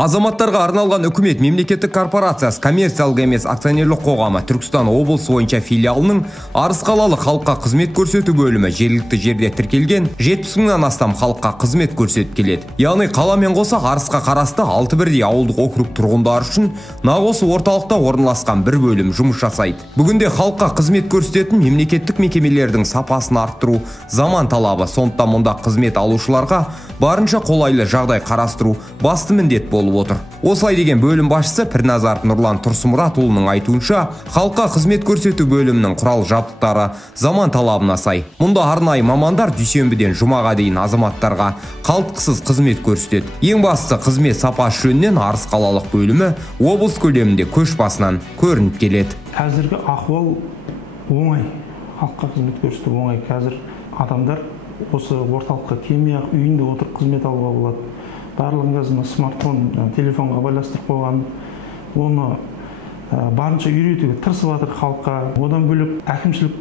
Азаматтарға арналған үкімет мемлекеттік корпорациясы коммерциялық емес акционерлік қоғамы Түркістан облысы бойынша филиалының Арыс қалалық халыққа қызмет көрсету бөлімі жергілікті жерде тіркелген 70 мыңнан астам халыққа қызмет көрсетіп келеді. Яғни қаламен қоса Арысқа қарасты 6 бірдей ауылдық округ тұрғындары үшін нақ осы орталықта орналасқан бір бөлім жұмыс жасайды. Бүгінде халыққа қызмет көрсететін мемлекеттік мекемелердің сапасын арттыру заман талабы, сондықтан мұнда қызмет алушыларға барынша қолайлы жағдай қарастыру басты міндет болып отыр. Осылай деген бөлім басшысы Пірназар Нұрлан Тұрсымұратұлының айтуынша, халыққа қызмет көрсету бөлімінің құрал жабдықтары заман талабына сай. Мұнда арнайы мамандар дүйсенбіден жұмаға дейін азаматтарға қалтқысыз қызмет көрсетеді. Ең бастысы қызмет сапасы жөнінен Арыс қалалық бөлімі облыс көлемінде көш басынан көрініп келеді. Қазіргі ахуал оңай, халыққа қызмет көрсету оңай. Қазір адамдар осы орталыққа келмей-ақ үйінде отырып қызмет алуға болады. Барлығын қазір смартфон, телефонға байластырып қойған, оны барынша үйретуге тырысып жатыр халыққа. Одан бөлек әкімшілік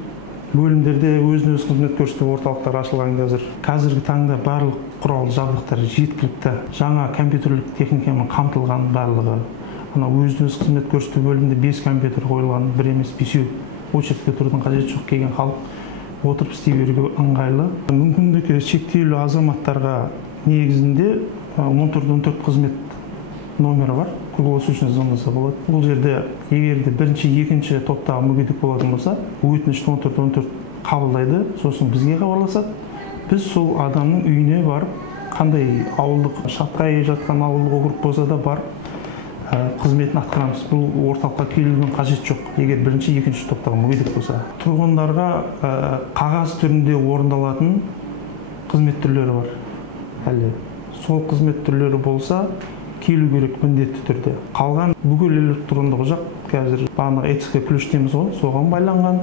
бөлімдерде өзіне-өз қызмет көрсету орталықтары ашылған қазір. Қазіргі таңда барлық құрал жабдықтар жеткілікті. Жаңа компьютерлік техникамен қамтылған барлығы. Өзіне-өз қызмет көрсету бөлімінде 5 компьютер қойылған, бір емес 5. Очередьке тұрудың қажеті жоқ, келген халық отырып істей беруге ыңғайлы. Мүмкіндігі шектеулі азаматтарға негізінде 1414 қызмет номері бар. Круглосуточно звондаса болады. Бұл жерде егерде бірінші, екінші топтағы мүгедек болатын болса, өтінішті 1414 қабылдайды, сосын бізге хабарласады. Біз сол адамның үйіне барып, қандай ауылдық шатқай жатқан ауылдық округ болса да бар қызметін атқарамыз. Бұл орталыққа келудің қажет жоқ, егер бірінші, екінші топтағы мүгедек болса. Тұрғындарға қағаз түрінде орындалатын қызмет түрлері бар. Әлі сол қызмет түрлері болса, келу керек міндетті түрде. Қалған бүкіл электрондық құжат қазір бағанағы этика ключ дейміз ғой, соған байланған,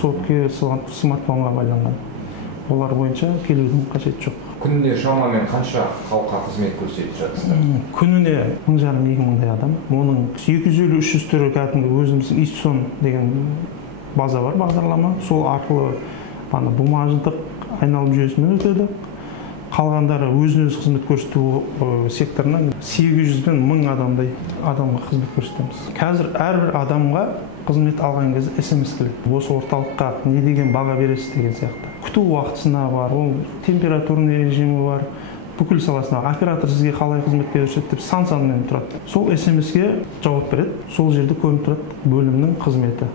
сотке, смартфонға байланған. Олар бойынша келудің қажеті жоқ. Күніне шамамен қанша халыққа қызмет көрсетіп жатсыздар? Күніне 1500-2000 адам. Оның 250-300 түрі кәдімгі өзіміздің Истсон деген база бар, бағдарлама. Сол арқылы бумаждық айналым жүйесімен өтеді. Қалғандары өзін-өз қызмет көрсету секторынан 800 бен 1000 адамға қызмет көрсетеміз. Қазір әрбір адамға қызмет алған кезде SMS келеді. Осы орталыққа не деген баға бересіз деген сияқты. Күту уақытысына бар, ол температурный режимі бар, бүкіл саласына оператор сізге қалай қызмет көрсетеді деп сан-санмен тұрады. Сол SMS-ге жауап береді. Сол жерде көрініп тұрады бөлімнің қызметі.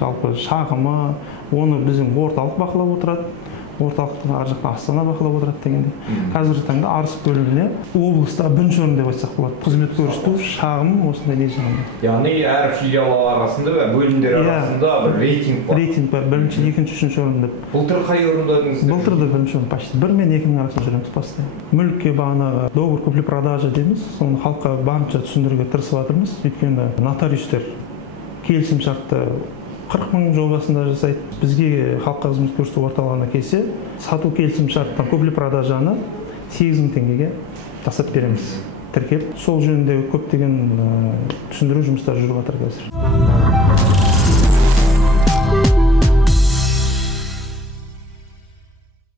Жалпы шағымы, оны біздің орталық бақылап отырады. Орталықтың ар жақта Астана бақылап отырады дегенде. Қазіргі таңда Арыс бөліміне облыста бірінші орын деп айтсақ болады. Қызмет көрсету, шағым осындай режимде. Яғни әр филиал арасында ва бөлімдер арасында бір рейтинг бар. Рейтинг бар, бірінші, екінші, үшінші орын деп. Былтыр қай орындадыңыз? Былтыр да бірінші орын, почти 1 мен 2 арасында жүреміз постоянно. Мүлікке бағанағы договор купли-продажа дейміз, соны халыққа барынша түсіндіруге тырысып жатырмыз. Өйткені нотариустер келісім шартты 40 мың жобасында жасайды. Бізге халыққа қызмет көрсету орталығына келсе, сату келісім шарттан купли-продажаны 8000 теңгеге жасап береміз. Тіркеп, сол жөнінде көптеген түсіндіру жұмыстары жүріп жатыр қазір.